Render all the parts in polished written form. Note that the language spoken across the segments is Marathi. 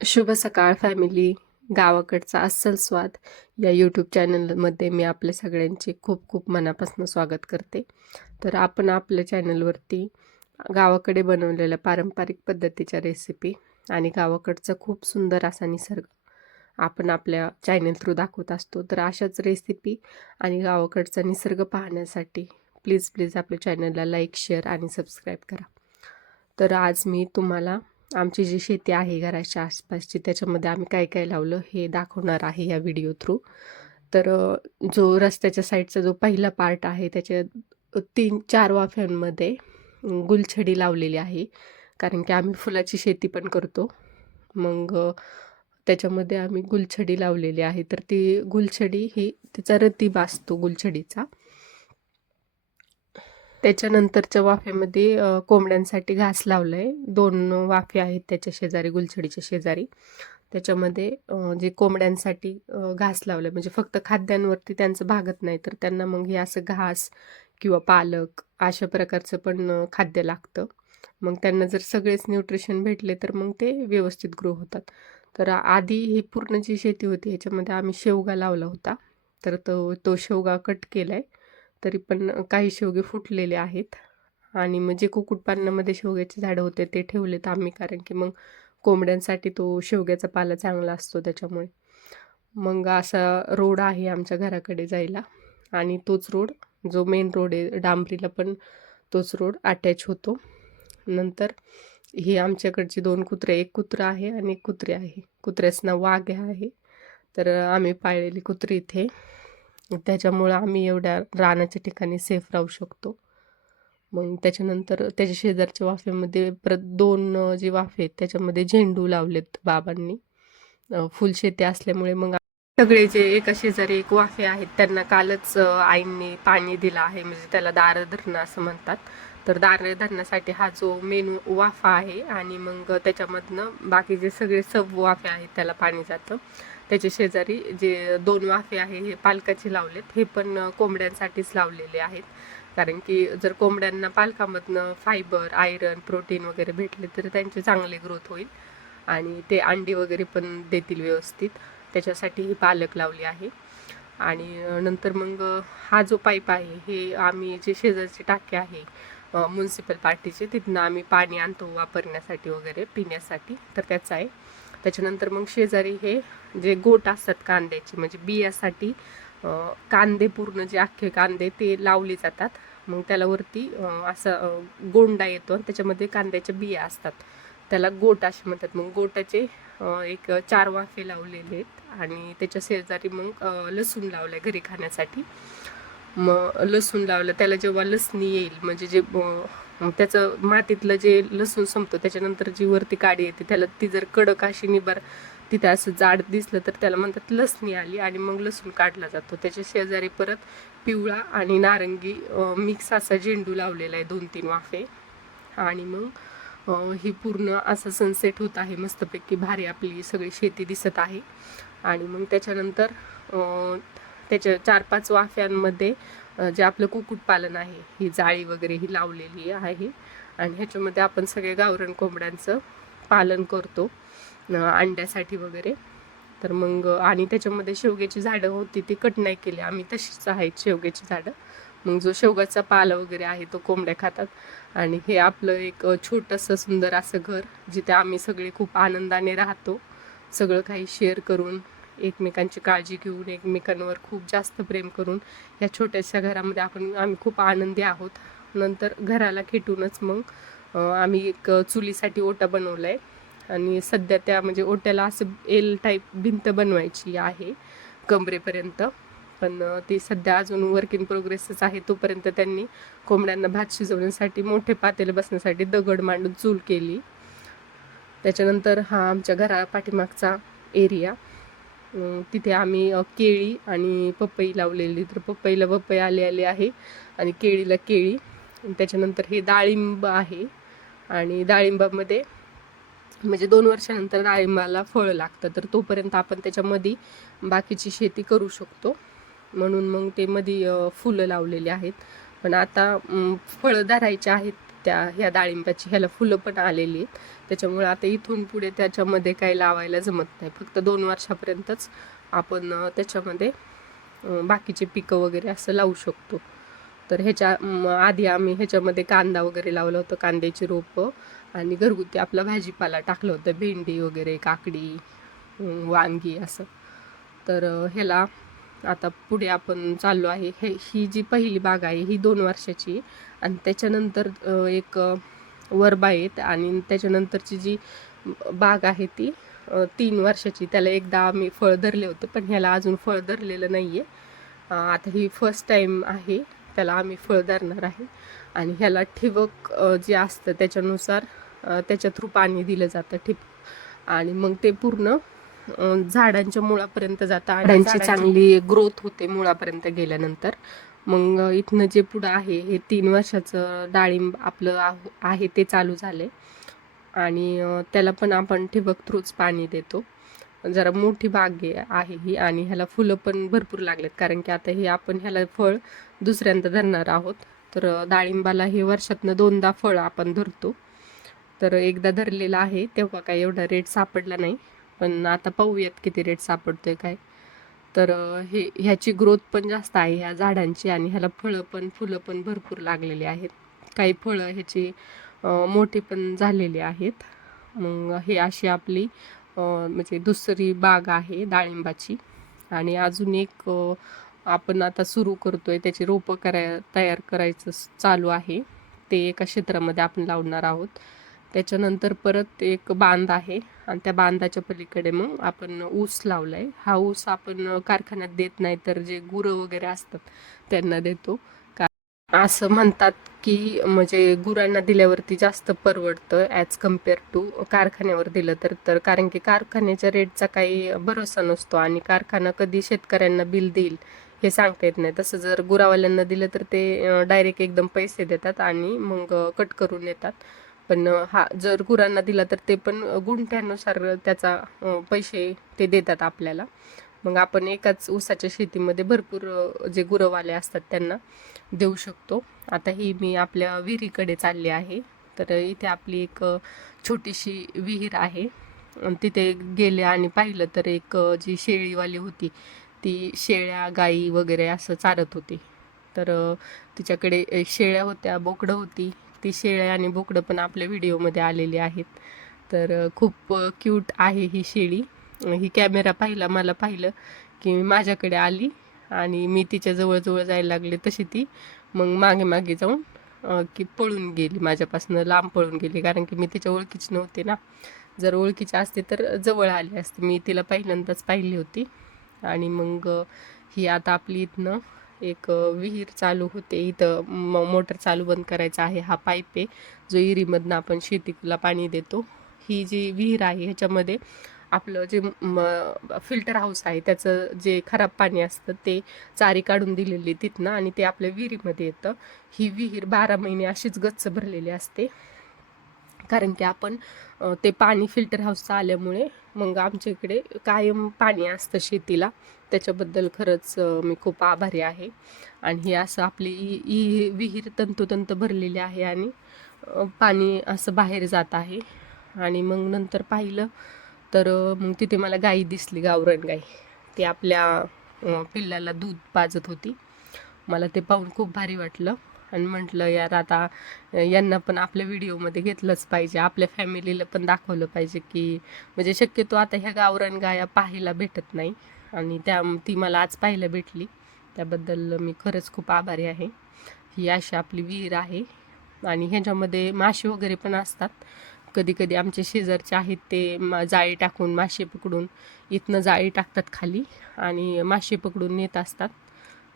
शुभ सकाळ फॅमिली. गावाकडचा अस्सल स्वाद या यूट्यूब चॅनलमध्ये मी आपल्या सगळ्यांचे खूप खूप मनापासून स्वागत करते. तर आपण आपल्या चॅनलवरती गावाकडे बनवलेल्या पारंपरिक पद्धतीच्या रेसिपी आणि गावाकडचा खूप सुंदर असा निसर्ग आपण आपल्या चॅनल थ्रू दाखवत असतो. तर अशाच रेसिपी आणि गावाकडचा निसर्ग पाहण्यासाठी प्लीज प्लीज आपल्या चॅनलला लाईक, शेअर आणि सबस्क्राईब करा. तर आज मी तुम्हाला आमची जी शेती आहे घराच्या आसपासची, त्याच्यामध्ये आम्ही काय काय लावलं हे दाखवणार आहे या व्हिडिओ थ्रू. तर जो रस्त्याच्या साईडचा जो पहिला पार्ट आहे त्याच्या 3-4 वाफ्यांमध्ये गुलछडी लावलेली आहे, कारण की आम्ही फुलाची शेती पण करतो. मग त्याच्यामध्ये आम्ही गुलछडी लावलेली आहे. तर ती गुलछडी ही तिचा रतीब असतो गुलछडीचा. त्याच्यानंतरच्या वाफ्यामध्ये कोंबड्यांसाठी घास लावलं आहे. 2 वाफे आहेत त्याच्या शेजारी, गुलछडीच्या शेजारी. त्याच्यामध्ये जे कोंबड्यांसाठी घास लावलं म्हणजे फक्त खाद्यांवरती त्यांचं भागत नाही, तर त्यांना मग हे असं घास किंवा पालक अशा प्रकारचं पण खाद्य लागतं. मग त्यांना जर सगळेच न्यूट्रिशन भेटले तर मग ते व्यवस्थित ग्रो होतात. तर आधी ही पूर्ण जी शेती होती ह्याच्यामध्ये आम्ही शेवगा लावला होता. तर तो शेवगा कट केला आहे. तरी पण काही शेवगे फुटलेले आहेत आणि मग जे कुक्कुटपालनामध्ये शेवग्याची झाडं होते ते ठेवलेत आम्ही, कारण की मग कोंबड्यांसाठी तो शेवग्याचा पाला चांगला असतो त्याच्यामुळे. मग असा रोड आहे आमच्या घराकडे जायला आणि तोच रोड, जो मेन रोड आहे डांबरीला, पण तोच रोड अटॅच होतो. नंतर ही आमच्याकडची 2 कुत्रे, एक कुत्रा आहे आणि एक कुत्री आहे. कुत्र्याचं नाव वाघ आहे. तर आम्ही पाळलेली कुत्री इथे, त्याच्यामुळं आम्ही एवढ्या रानाच्या ठिकाणी सेफ राहू शकतो. मग त्याच्यानंतर त्याच्या शेजारच्या वाफेमध्ये परत 2 जे वाफे आहेत त्याच्यामध्ये झेंडू लावलेत बाबांनी. फुलशेती असल्यामुळे मग सगळे जे एका शेजारी एक वाफे आहेत त्यांना कालच आईंनी पाणी दिलं आहे, म्हणजे त्याला दार धरणं असं म्हणतात. तर दार धरण्यासाठी हा जो मेन वाफा आहे आणि मग त्याच्यामधनं बाकी जे सगळे सब वाफे आहेत त्याला पाणी जातं. त्याच्या शेजारी जे 2 वाफे आहे हे पालकाचे लावलेत, हे पण कोंबड्यांसाठीच लावलेले आहेत. कारण की जर कोंबड्यांना पालकामधनं फायबर, आयरन, प्रोटीन वगैरे भेटले तर त्यांची चांगली ग्रोथ होईल आणि ते अंडी वगैरे पण देतील व्यवस्थित. त्याच्यासाठी ही पालक लावली आहे. आणि नंतर मग हा जो पाईप आहे हे आम्ही जे शेजारची टाकी आहे म्युन्सिपल पार्टीचे, तिथनं आम्ही पाणी आणतो वापरण्यासाठी वगैरे, पिण्यासाठी, तर त्याचं आहे. त्याच्यानंतर मग शेजारी हे जे गोट असतात कांद्याचे, म्हणजे बियासाठी कांदे, पूर्ण जे अख्खे कांदे ते लावले जातात. मग त्याला वरती असा गोंडा येतो आणि त्याच्यामध्ये कांद्याच्या बिया असतात, त्याला गोट असे म्हणतात. मग गोटाचे एक 4 वाफे लावलेले आहेत आणि त्याच्या शेजारी मग लसूण लावलं घरी खाण्यासाठी. मग लसूण लावलं, त्याला जेव्हा लसणी येईल, म्हणजे जे त्याचं मातीतलं जे लसूण संपतो त्याच्यानंतर जी वरती काडी येते त्याला, ती जर कडक अशी निबार तिथे असं जाड दिसलं तर त्याला म्हणतात लसणी आली आणि मग लसूण काढला जातो. त्याच्या शेजारी परत पिवळा आणि नारंगी मिक्स असा झेंडू लावलेला आहे, 2-3 वाफे. आणि मग ही पूर्ण असं सनसेट होत आहे, मस्तपैकी भारी आपली सगळी शेती दिसत आहे. आणि मग त्याच्यानंतर त्याच्या 4-5 वाफ्यांमध्ये जे आपलं कुक्कुटपालन आहे, ही जाळी वगैरे ही लावलेली आहे आणि ह्याच्यामध्ये आपण सगळे गावरान कोंबड्यांचं पालन करतो अंड्यासाठी वगैरे. तर मग आणि त्याच्यामध्ये शेवग्याची झाडं होती ती कट नाही केली आम्ही, तशीच आहेत शेवग्याची झाडं. मग जो शेवगाचा पाला वगैरे आहे तो कोंबड्या खातात. आणि हे आपलं एक छोटंसं सुंदर असं घर, जिथे आम्ही सगळे खूप आनंदाने राहतो, सगळं काही शेअर करून, एकमेकांची काळजी घेऊन, एकमेकांवर खूप जास्त प्रेम करून या छोट्याशा घरामध्ये आम्ही खूप आनंदी आहोत. नंतर घराला खेटूनच मग आम्ही एक चुलीसाठी ओटा बनवला आहे आणि सध्या त्या म्हणजे ओट्याला असं एल टाईप भिंत बनवायची आहे कमरेपर्यंत, पण ती सध्या अजून वर्क इन प्रोग्रेसच आहे. तोपर्यंत त्यांनी कोंबड्यांना भात शिजवण्यासाठी मोठे पातेले बसण्यासाठी दगड मांडून चूल केली. त्याच्यानंतर हा आमच्या घरा पाठीमागचा एरिया, तिथे आम्ही केळी आणि पपई लावलेली. तर पपईला पपई आले आहे आणि केळीला केळी. त्याच्यानंतर हे डाळिंब आहे आणि डाळिंबामध्ये म्हणजे 2 वर्षानंतर डाळिंबाला फळं लागतं, तर तोपर्यंत आपण त्याच्यामध्ये बाकीची शेती करू शकतो. म्हणून मग ते मध्ये फुलं लावलेली आहेत. पण आता फळं धरायची आहेत ह्या डाळिंबाची, ह्याला फुलं पण आलेली आहेत. त्याच्यामुळे आता इथून पुढे त्याच्यामध्ये काही लावायला जमत नाही. फक्त 2 वर्षापर्यंतच आपण त्याच्यामध्ये बाकीचे पिकं वगैरे असं लावू शकतो. तर आधी आम्ही ह्याच्यामध्ये कांदा वगैरे लावलं होतं, कांद्याची रोपं, आणि घरगुती आपला भाजीपाला टाकलं होतं, भेंडी वगैरे, काकडी, वांगी असं. तर ह्याला आता पुढे आपण चाललो आहे. ही जी पहिली बाग आहे ही 2 वर्षाची, आणि त्याच्यानंतर एक वरबा आहेत, आणि त्याच्यानंतरची जी बाग आहे ती 3 वर्षाची. त्याला एकदा आम्ही फळ धरले होते, पण ह्याला अजून फळ धरलेलं नाही आहे. आता ही फर्स्ट टाईम आहे, त्याला आम्ही फळ धरणार आहे. आणि ह्याला ठिबक जे असतं त्याच्यानुसार त्याच्या थ्रू पाणी दिलं जातं, ठिबक, आणि मग ते पूर्ण झाडांच्या मुळापर्यंत जातं आणि झाडांची चांगली ग्रोथ होते मुळापर्यंत गेल्यानंतर. मग इथनं जे पुढं आहे हे 3 वर्षाचं डाळिंब आपलं आहे ते चालू झाले, आणि त्याला पण आपण ठिबक थ्रूच पाणी देतो. जरा मोठी बाग आहे ही, आणि ह्याला फुलं पण भरपूर लागलेत, कारण की आता हे आपण ह्याला फळ दुसऱ्यांदा धरणार आहोत. तर डाळिंबाला हे वर्षातनं 2दा फळ आपण धरतो. तर एकदा धरलेला आहे तेव्हा काय एवढा रेट सापडला नाही, पण आता पाहूयात किती रेट सापडतोय काय. तर ह्याची ग्रोथ पण जास्त आहे ह्या झाडांची, आणि ह्याला फुलं पण भरपूर लागलेली आहेत. काही फळं ह्याची मोठी पण झालेली आहेत. मग हे अशी आपली म्हणजे दुसरी बाग आहे डाळिंबाची. आणि अजून एक आपण आता सुरू करतोय, त्याची रोपं तयार करायचं चालू आहे. ते एका क्षेत्रामध्ये आपण लावणार आहोत. त्याच्यानंतर परत एक बांध आहे, आणि त्या बांधाच्या पलीकडे मग आपण ऊस लावला आहे. हा ऊस आपण कारखान्यात देत नाही, तर जे गुरं वगैरे असतात त्यांना देतो. असं म्हणतात की म्हणजे गुरांना दिल्यावरती जास्त परवडतं ॲज कम्पेअर टू कारखान्यावर दिलं तर कारण की कारखान्याच्या रेटचा काही भरोसा नसतो, आणि कारखाना कधी शेतकऱ्यांना बिल देईल हे सांगता येत नाही. तसं जर गुरावाल्यांना दिलं तर ते डायरेक्ट एकदम पैसे देतात आणि मग कट करून येतात. पण जर गुरांना दिला तर ते पण गुंठ्यानुसार त्याचा पैसे ते देतात आपल्याला. मग आपण एकाच ऊसाच्या शेतीमध्ये भरपूर जे गुरंवाले असतात त्यांना देऊ शकतो. आता ही मी आपल्या विहिरीकडे चालली आहे. तर इथे आपली एक छोटीशी विहीर आहे. तिथे गेले आणि पाहिलं तर एक जी शेळीवाली होती ती शेळ्या, गाई वगैरे असं चारत होती. तर तिच्याकडे शेळ्या होत्या, बोकडं होती. ती शेळ्या आणि बोकडं पण आपल्या व्हिडिओमध्ये आलेली आहेत. तर खूप क्यूट आहे ही शेळी. ही कॅमेरा मला पाहिलं की माझ्याकडे आली, आणि मी तिच्या जवळ जायला लागले तशी ती मग मागे जाऊन की पळून गेली माझ्यापासून, लांब पळून गेली, कारण की मी तिच्या ओळखीची नव्हते ना. जर ओळखीची असते तर जवळ आली असते. मी तिला पहिल्यांदाच पाहिली होती. आणि मग ही आता आपली इथनं एक विहीर चालू होते. इथं मोटर चालू बंद करायचा आहे. हा पाईप आहे जो विहिरीमधनं आपण शेतीला पाणी देतो. ही जी विहीर आहे ह्याच्यामध्ये आपलं जे फिल्टर हाऊस आहे त्याचं जे खराब पाणी असतं ते चारी काढून दिलेली तिथनं, आणि ते आपल्या विहिरीमध्ये येतं. ही विहीर 12 महिने अशीच गच्च भरलेली असते, कारण की आपण ते पाणी फिल्टर हाऊसचं आल्यामुळे मग आमच्या इकडे कायम पाणी असतं शेतीला. त्याच्याबद्दल खरंच मी खूप आभारी आहे. आणि ही असं आपली विहीर तंतोतंत भरलेली आहे, आणि पाणी असं बाहेर जात आहे. आणि मग नंतर पाहिलं तर मग तिथे मला गाई दिसली, गावरान गाई. ती आपल्या पिल्लाला दूध पाजत होती. मला ते पाहून खूप भारी वाटलं, आणि म्हटलं यार आता यांना पण आपल्या व्हिडिओमध्ये घेतलंच पाहिजे, आपल्या फॅमिलीला पण दाखवलं पाहिजे, की म्हणजे शक्यतो आता ह्या गावरान गाया पाहायला भेटत नाही, आणि ती मला आज पाहायला भेटली. त्याबद्दल मी खरंच खूप आभारी आहे. ही अशी आपली विहीर आहे, आणि ह्याच्यामध्ये मासे वगैरे पण असतात. कधी कधी आमचे शेजारचे आहेत ते जाळी टाकून मासे पकडून इथनं जाळी टाकतात खाली, आणि मासे पकडून नेत असतात.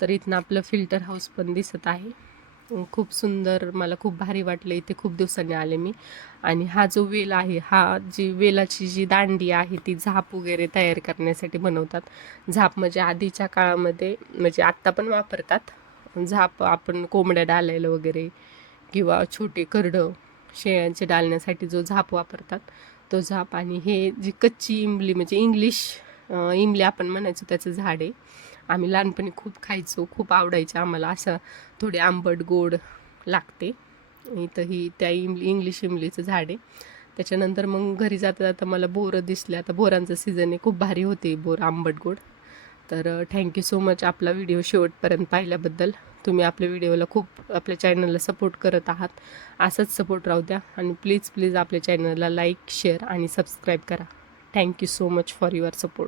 तर इथनं आपलं फिल्टर हाऊस पण दिसत आहे. खूप सुंदर, मला खूप भारी वाटलं. इथे खूप दिवसांनी आले मी. आणि हा जो वेल आहे, जी वेलाची जी दांडी आहे ती झाप वगैरे तयार करण्यासाठी बनवतात. झाप म्हणजे आधीच्या काळामध्ये, म्हणजे आत्ता पण वापरतात झाप. आपण कोंबड्या डालायला वगैरे, किंवा छोटे करडं शेळ्यांचे डालण्यासाठी जो झाप वापरतात तो झाप. आणि हे जी कच्ची इमली, म्हणजे इमली आपण म्हणायचो, त्याचं झाड आहे. आम्ही लहानपणी खूप खायचो, खूप आवडायचं आम्हाला. असं थोडे आंबट गोड लागते. इथं ही त्या इंग्लिश इमलीचं झाड आहे. त्याच्यानंतर मग घरी जाता जाता मला बोरं दिसले. आता बोरांचं सीझन आहे, खूप भारी होते बोर आंबट गोड. तर थँक्यू सो मच आपला व्हिडिओ शेवटपर्यंत पाहिल्याबद्दल. तुम्ही आपल्या व्हिडिओला खूप आपल्या चॅनलला सपोर्ट करत आहात. असंच सपोर्ट राहू द्या आणि प्लीज आपल्या चॅनलला लाईक शेअर आणि सबस्क्राईब करा. Thank you so much for your support.